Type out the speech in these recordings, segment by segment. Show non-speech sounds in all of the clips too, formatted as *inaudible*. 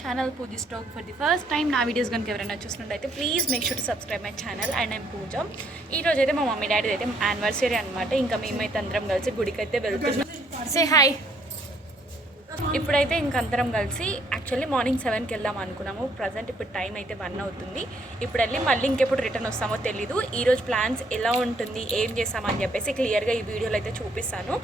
Channel Pooja stock for the first time నా videos కనుక ఎవరైనా చూసినట్టయితే please make sure to subscribe my channel and I'm Pooja ఈ రోజు అయితే మా మమ్మీ డాడీ అయితే యానివర్సరీ అనమాట ఇంకా మేమైతే అందరం కలిసి గుడికి అయితే వెళ్తున్నాం. సే హాయ్ ఇప్పుడైతే ఇంక అందరం కలిసి యాక్చువల్లీ మార్నింగ్ సెవెన్కి వెళ్దాం అనుకున్నాము. ప్రజెంట్ ఇప్పుడు టైం అయితే వన్ అవుతుంది. ఇప్పుడు వెళ్ళి మళ్ళీ ఇంకెప్పుడు రిటర్న్ వస్తామో తెలీదు. ఈరోజు ప్లాన్స్ ఎలా ఉంటుంది? ఏం చేస్తామని చెప్పేసి క్లియర్గా ఈ వీడియోలో అయితే చూపిస్తాను.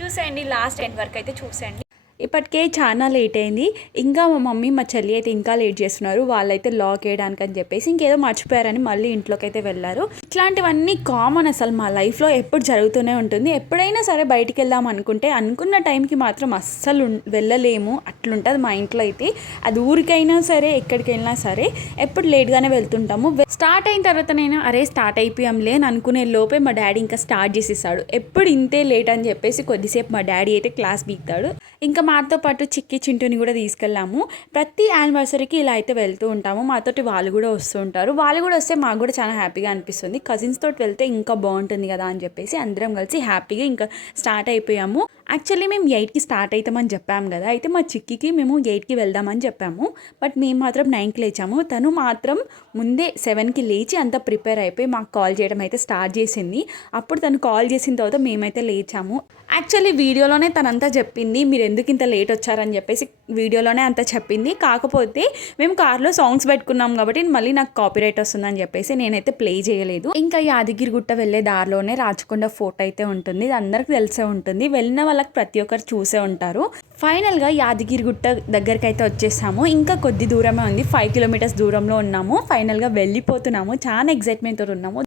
చూసేయండి లాస్ట్ ఎండ్ వరకు అయితే చూసేయండి. ఇప్పటికే చాలా లేట్ అయింది. ఇంకా మా మమ్మీ మా చెల్లి అయితే ఇంకా లేట్ చేస్తున్నారు. వాళ్ళైతే లాక్ వేయడానికి అని చెప్పేసి ఇంకేదో మర్చిపోయారని మళ్ళీ ఇంట్లోకి అయితే వెళ్ళారు. ఇట్లాంటివన్నీ కామన్ అసలు మా లైఫ్లో ఎప్పుడు జరుగుతూనే ఉంటుంది. ఎప్పుడైనా సరే బయటికి వెళ్దాం అనుకుంటే అనుకున్న టైంకి మాత్రం అస్సలు వెళ్ళలేము. అట్లుంటుంది మా ఇంట్లో అయితే. అది ఊరికైనా సరే ఎక్కడికి వెళ్ళినా సరే ఎప్పుడు లేట్గానే వెళ్తుంటాము. స్టార్ట్ అయిన తర్వాత నేను అరే స్టార్ట్ అయిపోయాంలే అని అనుకునే లోపే మా డాడీ ఇంకా స్టార్ట్ చేసేసాడు. ఎప్పుడు ఇంతే లేట్ అని చెప్పేసి కొద్దిసేపు మా డాడీ అయితే క్లాస్ బీగుతాడు ఇంకా మాతో పాటు చిక్కి చింటూని కూడా తీసుకెళ్ళాము. ప్రతి యానివర్సరీకి ఇలా అయితే వెళ్తూ ఉంటాము. మాతోటి వాళ్ళు కూడా వస్తూ ఉంటారు. వాళ్ళు కూడా వస్తే మాకు కూడా చాలా హ్యాపీగా అనిపిస్తుంది. కజిన్స్ తోటి వెళ్తే ఇంకా బాగుంటుంది కదా అని చెప్పేసి అందరం కలిసి హ్యాపీగా ఇంకా స్టార్ట్ అయిపోయాము. యాక్చువల్లీ మేము ఎయిట్కి స్టార్ట్ అవుతామని చెప్పాము కదా. అయితే మా చిక్కికి మేము ఎయిట్కి వెళ్దామని చెప్పాము. బట్ మేము మాత్రం నైన్కి లేచాము. తను మాత్రం ముందే సెవెన్కి లేచి అంతా ప్రిపేర్ అయిపోయి మాకు కాల్ చేయడం అయితే స్టార్ట్ చేసింది. అప్పుడు తను కాల్ చేసిన తర్వాత మేమైతే లేచాము. యాక్చువల్లీ వీడియోలోనే తనంతా చెప్పింది మీరు ఎందుకు ఇంత లేట్ వచ్చారని చెప్పేసి వీడియోలోనే అంతా చెప్పింది. కాకపోతే మేము కార్లో సాంగ్స్ పెట్టుకున్నాం కాబట్టి మళ్ళీ నాకు కాపీరైట్ వస్తుందని చెప్పేసి నేనైతే ప్లే చేయలేదు. ఇంకా యాదగిరిగుట్ట వెళ్ళే దారిలోనే రాచకొండ ఫోర్ట్ అయితే ఉంటుంది. ఇది అందరికి తెలిసే ఉంటుంది. వెళ్ళిన వాళ్ళకి ప్రతి ఒక్కరు చూసే ఉంటారు. ఫైనల్గా యాదగిరి గుట్ట దగ్గరికి అయితే వచ్చేసాము. ఇంకా కొద్ది దూరమే ఉంది. ఫైవ్ కిలోమీటర్స్ దూరంలో ఉన్నాము. ఫైనల్గా వెళ్ళిపోతున్నాము. చాలా ఎక్సైట్మెంట్ తోటి ఉన్నాము.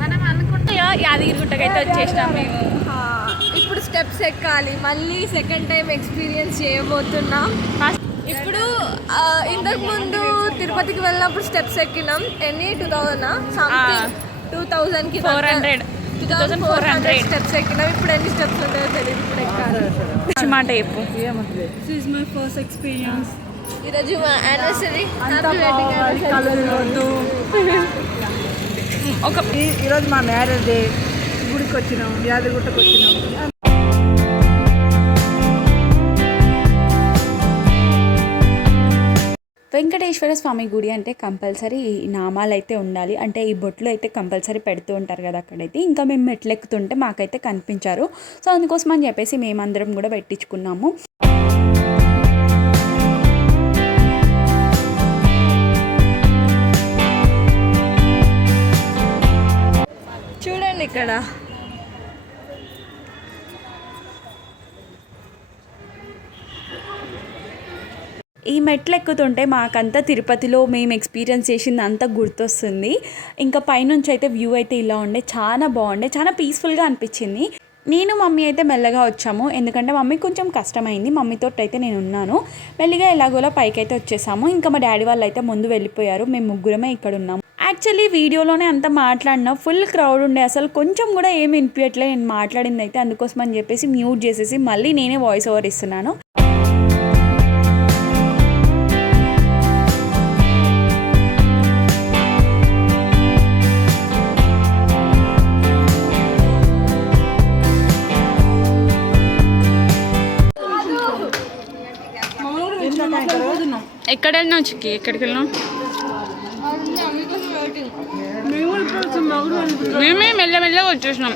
మనం అనుకుంటే యాదగిరి గుట్టకైతే వచ్చేసినాం మేము. స్టెప్స్ ఎక్కాలి. మళ్ళీ సెకండ్ టైం ఎక్స్పీరియన్స్ చేయబోతున్నాం. ఇప్పుడు ఇంతకు ముందు తిరుపతికి వెళ్ళినప్పుడు స్టెప్స్ ఎక్కినాం. ఎన్ని? టూ థౌజండ్ సంథింగ్ టూ థౌజండ్కి 400. Two thousand four 2400 hundred steps ఎక్కినాం. ఇప్పుడు ఎన్ని స్టెప్స్ ఉంటాయో తెలియదు ఇప్పుడు ఎక్కాలి. మంచి మాట చెప్పు. Is my first experience. ఈరోజు మా యానివర్సరీ ఒక ఈ- ఈరోజు మా మ్యారేజ్ డే. గుడికి వచ్చినాం యాదగిరిగుట్టకు వచ్చినాం వెంకటేశ్వర స్వామి గుడి అంటే కంపల్సరీ ఈ నామాలు అయితే ఉండాలి. అంటే ఈ బొట్లు అయితే కంపల్సరీ పెడుతూ ఉంటారు కదా అక్కడైతే. ఇంకా మేము మెట్లెక్కుతుంటే మాకైతే కనిపించారు. సో అందుకోసం అని చెప్పేసి మేమందరం కూడా పెట్టించుకున్నాము. చూడండి ఇక్కడ. ఈ మెట్లు ఎక్కుతుంటే మాకంతా తిరుపతిలో మేము ఎక్స్పీరియన్స్ చేసింది అంతా గుర్తొస్తుంది. ఇంకా పైనుంచి అయితే వ్యూ అయితే ఇలా ఉండే చాలా బాగుండే చాలా పీస్ఫుల్గా అనిపించింది. నేను మమ్మీ అయితే మెల్లగా వచ్చాము. ఎందుకంటే మమ్మీ కొంచెం కష్టమైంది. మమ్మీతో అయితే నేను ఉన్నాను. మెల్లిగా ఎలాగోలా పైకి అయితే వచ్చేసాము. ఇంకా మా డాడీ వాళ్ళు అయితే ముందు వెళ్ళిపోయారు. మేము ముగ్గురమే ఇక్కడ ఉన్నాము. యాక్చువల్లీ వీడియోలోనే అంత మాట్లాడినా ఫుల్ క్రౌడ్ ఉండే. అసలు కొంచెం కూడా ఏమి వినిపించట్లే నేను మాట్లాడింది అయితే అందుకోసం అని చెప్పేసి మ్యూట్ చేసేసి మళ్ళీ నేనే వాయిస్ ఓవర్ ఇస్తున్నాను. ఎక్కడ వెళ్ళినావు చిక్కి? ఎక్కడికి వెళ్ళినావు మేమే మెల్ల మెల్లగా వచ్చేసినాం.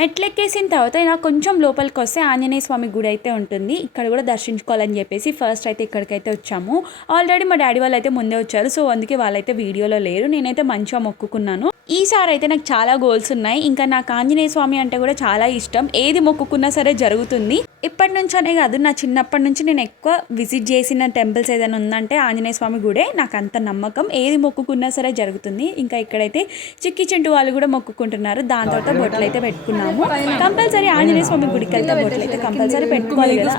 మెట్లెక్కేసిన తర్వాత ఇలా కొంచెం లోపలికి వస్తే ఆంజనేయ స్వామి గుడి అయితే ఉంటుంది. ఇక్కడ కూడా దర్శించుకోవాలని చెప్పేసి ఫస్ట్ అయితే ఇక్కడికైతే వచ్చాము. ఆల్రెడీ మా డాడీ వాళ్ళు అయితే ముందే వచ్చారు. సో అందుకే వాళ్ళైతే వీడియోలో లేరు. నేనైతే మంచిగా మొక్కుకున్నాను. ఈసారి అయితే నాకు చాలా గోల్స్ ఉన్నాయి. ఇంకా నాకు ఆంజనేయ స్వామి అంటే కూడా చాలా ఇష్టం. ఏది మొక్కుకున్నా సరే జరుగుతుంది. ఇప్పటి నుంచోనే కాదు నా చిన్నప్పటి నుంచి నేను ఎక్కువ విజిట్ చేసిన టెంపుల్స్ ఏదైనా ఉందంటే ఆంజనేయ స్వామి గుడే. నాకు అంత నమ్మకం. ఏది మొక్కుకున్నా సరే జరుగుతుంది. ఇంకా ఇక్కడైతే చిక్కి చింటూ వాళ్ళు కూడా మొక్కుకుంటున్నారు. దాని తర్వాత బొట్లు అయితే పెట్టుకున్నాము. కంపల్సరీ ఆంజనేయ స్వామి గుడికి వెళ్తే బొట్లు అయితే కంపల్సరీ పెట్టుకోవాలి కదా.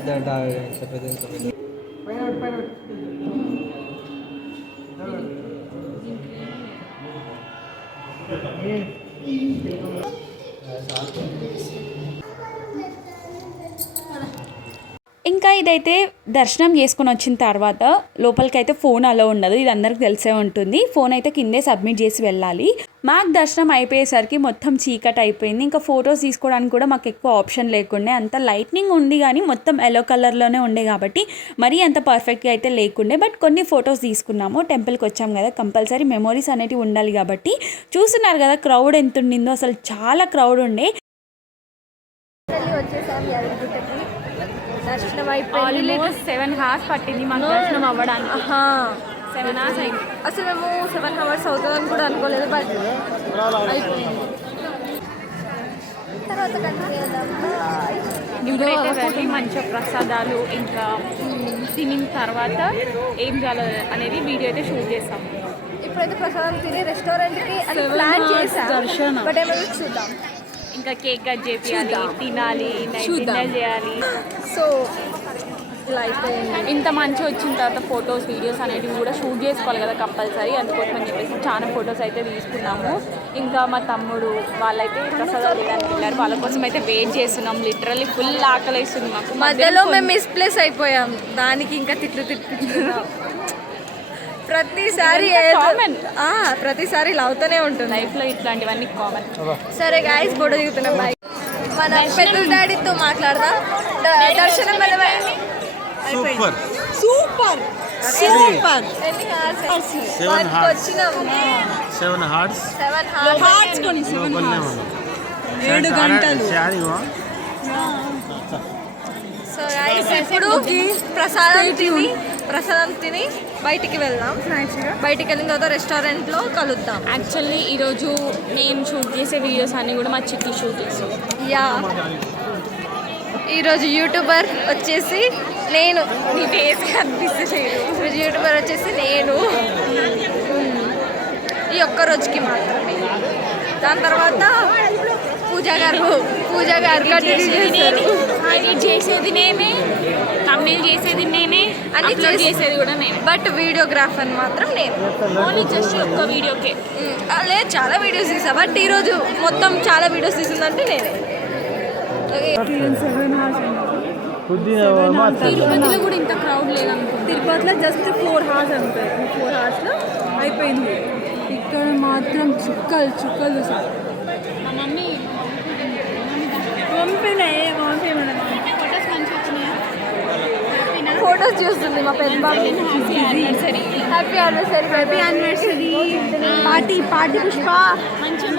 పెద్ద పెద్ద ఇంకా ఇదైతే దర్శనం చేసుకుని వచ్చిన తర్వాత లోపలికి అయితే ఫోన్ అలా ఉండదు. ఇది అందరికి తెలిసే ఉంటుంది. ఫోన్ అయితే కిందే సబ్మిట్ చేసి వెళ్ళాలి. మాకు దర్శనం అయిపోయేసరికి మొత్తం చీకట్ అయిపోయింది. ఇంకా ఫొటోస్ తీసుకోవడానికి కూడా మాకు ఎక్కువ ఆప్షన్ లేకుండే అంత లైట్నింగ్ ఉంది కానీ మొత్తం ఎల్లో కలర్లోనే ఉండే కాబట్టి మరీ అంత పర్ఫెక్ట్గా అయితే లేకుండే. బట్ కొన్ని ఫొటోస్ తీసుకున్నాము. టెంపుల్కి వచ్చాం కదా కంపల్సరీ మెమొరీస్ అనేటివి ఉండాలి కాబట్టి. చూస్తున్నారు కదా క్రౌడ్ ఎంత ఉండిందో అసలు చాలా క్రౌడ్ ఉండే. దర్శనం అయిపోయింది. సెవెన్ హార్స్ పట్టింది మాకు దర్శనం అవ్వడానికి. ఆహా. సెవెన్ హార్స్ అయింది. అసలు మేము సెవెన్ అవర్స్ అవుతుందని కూడా అనుకోలేదు బట్ అయిపోయింది. తర్వాత. ఇప్పుడైతే వెళ్ళి మంచిగా ప్రసాదాలు ఇంకా తినిన తర్వాత ఏం చేయాలో అనేది వీడియో అయితే షూట్ చేస్తాం. ఇప్పుడైతే ప్రసాదం తిని రెస్టారెంట్కి అని ప్లాన్ చేసాం బట్ ఏమైనా చూద్దాం. ఇంకా కేక్ కట్ చేయాలి తినాలి డిన్నర్ చేయాలి. సో ఇలా అయిపోయింది ఇంత మంచి వచ్చిన తర్వాత ఫొటోస్ వీడియోస్ అనేటివి కూడా షూట్ చేసుకోవాలి కదా కంపల్సరీ. అందుకోసం అని చెప్పేసి చాలా ఫొటోస్ అయితే తీసుకున్నాము. ఇంకా మా తమ్ముడు వాళ్ళైతే ప్రసాదాలు వెళ్ళారు. వాళ్ళ కోసం అయితే వెయిట్ చేస్తున్నాం. లిటరల్లీ ఫుల్ ఆకలేస్తుంది మాకు. మధ్యలో మేము మిస్ప్లేస్ అయిపోయాం. దానికి ఇంకా తిట్లు తిట్టించుకున్నాం *laughs* ప్రతిసారి ప్రతిసారి ఇలా అవుతూనే ఉంటుంది. లైఫ్లో ఇట్లాంటివన్నీ కామన్ సరే గాయస్ ఫోటో దిగుతున్నాం. బాయ్ మన పెద్దల డాడీతో మాట్లాడదాం. దర్శనం అయింది? Super. Super. Super. Seven hours seven hours hearts కొని సెవెన్ హార్ట్స్ ఏడు గంటలు. సో గాయస్ ఇప్పుడు ప్రసాదం తిని ప్రసాదం తిని బయటికి వెళ్దాం. బయటికి వెళ్ళిన తర్వాత రెస్టారెంట్లో కలుద్దాం. యాక్చువల్లీ ఈరోజు నేను షూట్ చేసే వీడియోస్ అన్నీ కూడా మా చిట్టి షూట్ చేస్తాను యా ఈరోజు యూట్యూబర్ వచ్చేసి నేను. నీ ఫేస్ కనిపిస్తలేదు. యూట్యూబర్ వచ్చేసి నేను. ఈ ఒక్క రోజుకి మాత్రమే. దాని తర్వాత పూజ గారు పూజ గారు ఎడిట్ చేసేది నేనే. తమిళ చేసేది నేనే. అన్ని చేసేది కూడా నేనే. బట్ వీడియోగ్రాఫర్ మాత్రం నేను. ఓన్లీ జస్ట్ ఒక్క వీడియోకే. లేదు చాలా వీడియోస్ తీసా. బట్ ఈరోజు మొత్తం చాలా వీడియోస్ తీసిందంటే నేనే. తిరుపతిలో కూడా ఇంత క్రౌడ్ లేదనుకుంటా. తిరుపతిలో జస్ట్ ఫోర్ హార్స్ అంతే ఫోర్ హార్స్లో అయిపోయింది. ఇక్కడ మాత్రం చుక్కలు చుక్కలు చూసాం మా మమ్మీ పంపినాయి ఫొటోస్ చూస్తుంది మా పెద్ద బాబు. Anniversary happy anniversary happy anniversary party party Pushpa మంచిగా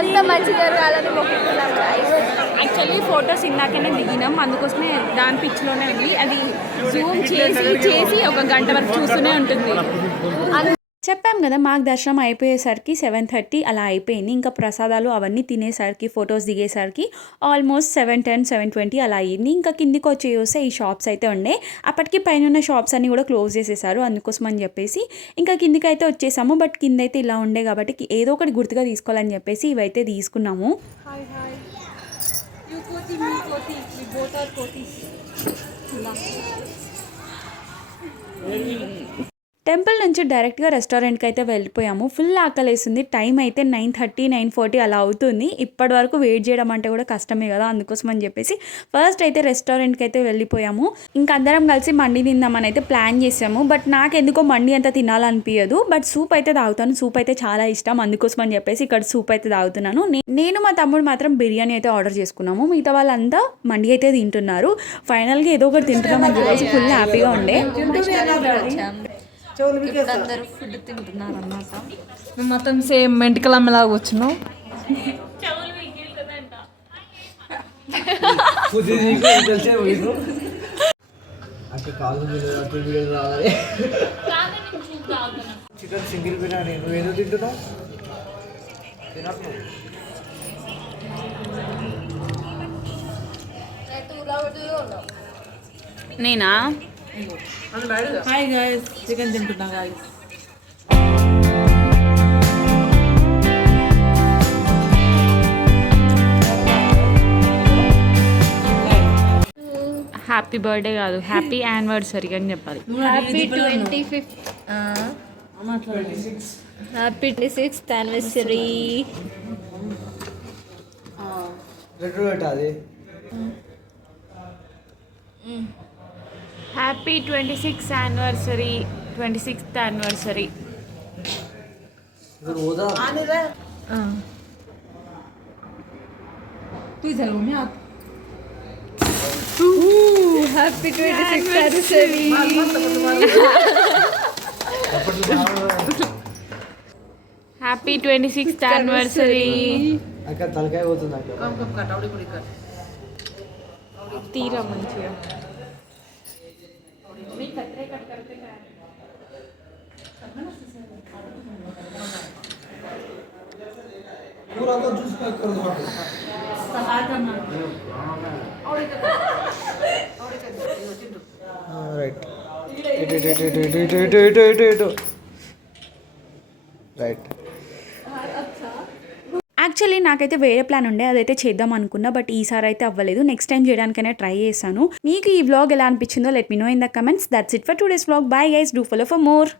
అంత మంచి జరగాలని. యాక్చువల్లీ ఫొటోస్ ఇందాకనే దిగినాం. అందుకోసమే దాని పిచ్లోనే ఉంది. అది జూమ్ చేసి చేసి ఒక గంట వరకు చూస్తూనే ఉంటుంది. చెప్పాం కదా మాకు దర్శనం అయిపోయేసరికి సెవెన్ థర్టీ అలా అయిపోయింది. ఇంకా ప్రసాదాలు అవన్నీ తినేసరికి photos దిగేసరికి almost seven ten seven twenty అలా అయ్యింది ఇంకా కిందికి వచ్చి చూస్తే ఈ షాప్స్ అయితే ఉండే. అప్పటికి పైన ఉన్న షాప్స్ అన్ని కూడా క్లోజ్ చేసేసారు. అందుకోసం అని చెప్పేసి ఇంకా కిందికి అయితే వచ్చేసాము. బట్ కింద అయితే ఇలా ఉండే కాబట్టి ఏదో ఒకటి గుర్తుగా తీసుకోవాలని చెప్పేసి ఇవైతే తీసుకున్నాము. టెంపుల్ నుంచి డైరెక్ట్గా రెస్టారెంట్కి అయితే వెళ్ళిపోయాము. ఫుల్ ఆకలేసింది. టైం అయితే నైన్ థర్టీ నైన్ ఫార్టీ అలా అవుతుంది. ఇప్పటి వరకు వెయిట్ చేయడం అంటే కూడా కష్టమే కదా అందుకోసం అని చెప్పేసి ఫస్ట్ అయితే రెస్టారెంట్కి అయితే వెళ్ళిపోయాము. ఇంకా అందరం కలిసి మండి తిందామని అయితే ప్లాన్ చేసాము. బట్ నాకు ఎందుకో మండి అంత తినాలనిపించదు బట్ సూప్ అయితే తాగుతాను. సూప్ అయితే చాలా ఇష్టం. అందుకోసం అని చెప్పేసి ఇక్కడ సూప్ అయితే తాగుతున్నాను. నేను మా తమ్ముడు మాత్రం బిర్యానీ అయితే ఆర్డర్ చేసుకున్నాము. మిగతా వాళ్ళంతా మండి అయితే తింటున్నారు. ఫైనల్గా ఏదో ఒకటి తింటున్నాం అని చెప్పేసి ఫుల్ హ్యాపీగా ఉండే. అందరూ ఫుడ్ తింటున్నారు అన్నమాట మేము మొత్తం సేమ్ మెంటికల్ అమ్మలాగా వచ్చినాం. చికెన్ సింగిల్ బిర్యానీ నువ్వు ఏదో తింటున్నావు? నేనా? హాయ్ గాయస్ చికెన్ తింటున్నా గాయస్ హ్యాపీ బర్త్డే కాదు హ్యాపీ యానివర్సరీ అని చెప్పాలి. Happy twenty fifth happy twenty sixth anniversary రెండు పెట్టాలి. Happy twenty six anniversary twenty sixth anniversary तुझं मी आत. Happy twenty six happy twenty sixth anniversary तीरा म्हणजे पूरा तो जूस पैक कर दो राइट राइट राइट యాక్చువల్లీ నాకైతే వేరే ప్లాన్ ఉండే అదైతే చేద్దాం అనుకున్నా బట్ ఈసారి అయితే అవ్వలేదు. నెక్స్ట్ టైం చేయడానికైనా ట్రై చేశాను. మీకు ఈ వ్లాగ్ ఎలా అనిపించిందో let me know in the comments that's it for today's vlog bye guys do follow for more